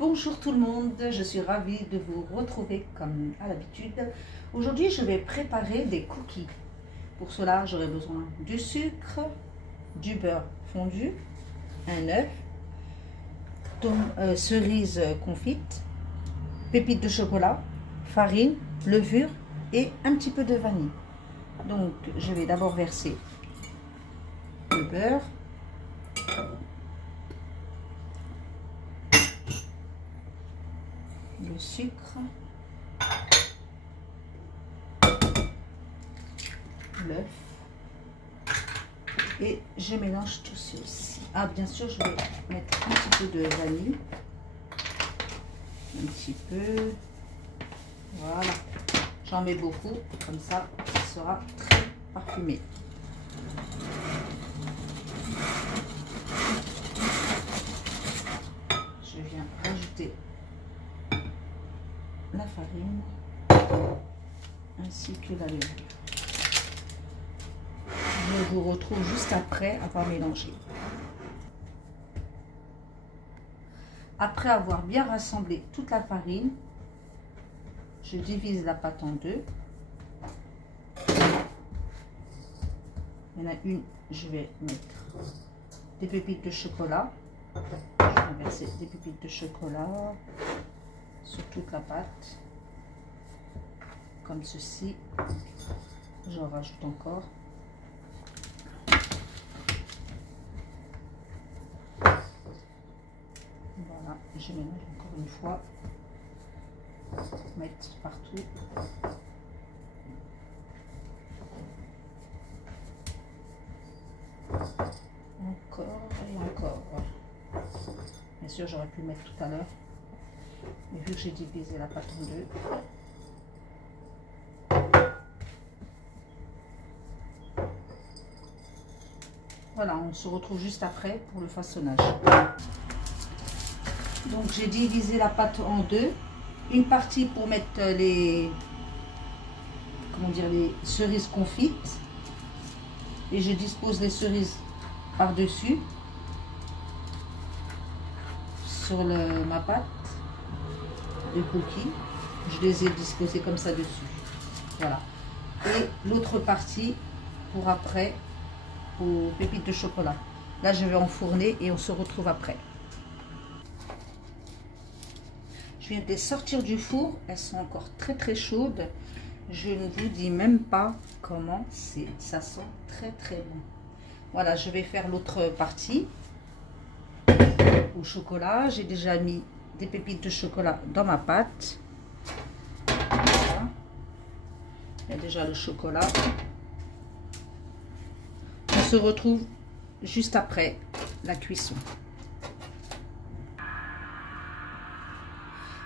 Bonjour tout le monde, je suis ravie de vous retrouver comme à l'habitude. Aujourd'hui, je vais préparer des cookies. Pour cela, j'aurai besoin du sucre, du beurre fondu, un œuf, cerise confite, pépites de chocolat, farine, levure et un petit peu de vanille. Donc, je vais d'abord verser le beurre. Le sucre, l'œuf et je mélange tout ceci. Ah, bien sûr, je vais mettre un petit peu de vanille, un petit peu, voilà, j'en mets beaucoup, comme ça, ça sera très parfumé. Je viens rajouter la farine ainsi que la levure. Je vous retrouve juste après avoir mélangé. Après avoir bien rassemblé toute la farine, je divise la pâte en deux. Il y en a une, je vais mettre des pépites de chocolat. Je vais verser des pépites de chocolat sur toute la pâte, comme ceci. J'en rajoute encore. Voilà, je mélange encore une fois. Mettre partout. Encore et encore. Bien sûr, j'aurais pu le mettre tout à l'heure, mais vu que j'ai divisé la pâte en deux, voilà, on se retrouve juste après pour le façonnage. Donc j'ai divisé la pâte en deux, une partie pour mettre les cerises confites, et je dispose les cerises par dessus sur ma pâte de cookies. Je les ai disposées comme ça dessus, voilà. Et l'autre partie pour après aux pépites de chocolat. Là je vais enfourner et on se retrouve après. Je viens de les sortir du four, elles sont encore très chaudes. Je ne vous dis même pas comment c'est, ça sent très bon. Voilà, je vais faire l'autre partie au chocolat. J'ai déjà mis des pépites de chocolat dans ma pâte. Voilà. Il y a déjà le chocolat. On se retrouve juste après la cuisson.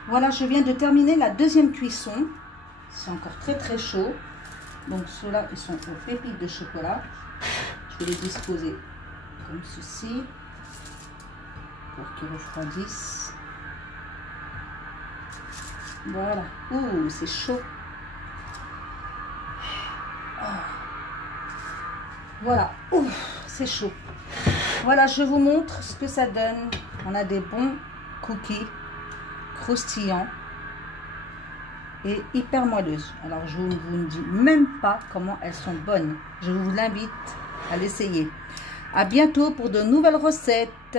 Voilà, je viens de terminer la deuxième cuisson. C'est encore très chaud. Donc ceux-là, ils sont aux pépites de chocolat. Je vais les disposer comme ceci pour qu'ils refroidissent. Voilà. Ouh, c'est chaud. Voilà. Ouh, c'est chaud. Voilà, je vous montre ce que ça donne. On a des bons cookies croustillants et hyper moelleuses. Alors je ne vous dis même pas comment elles sont bonnes. Je vous l'invite à l'essayer. À bientôt pour de nouvelles recettes.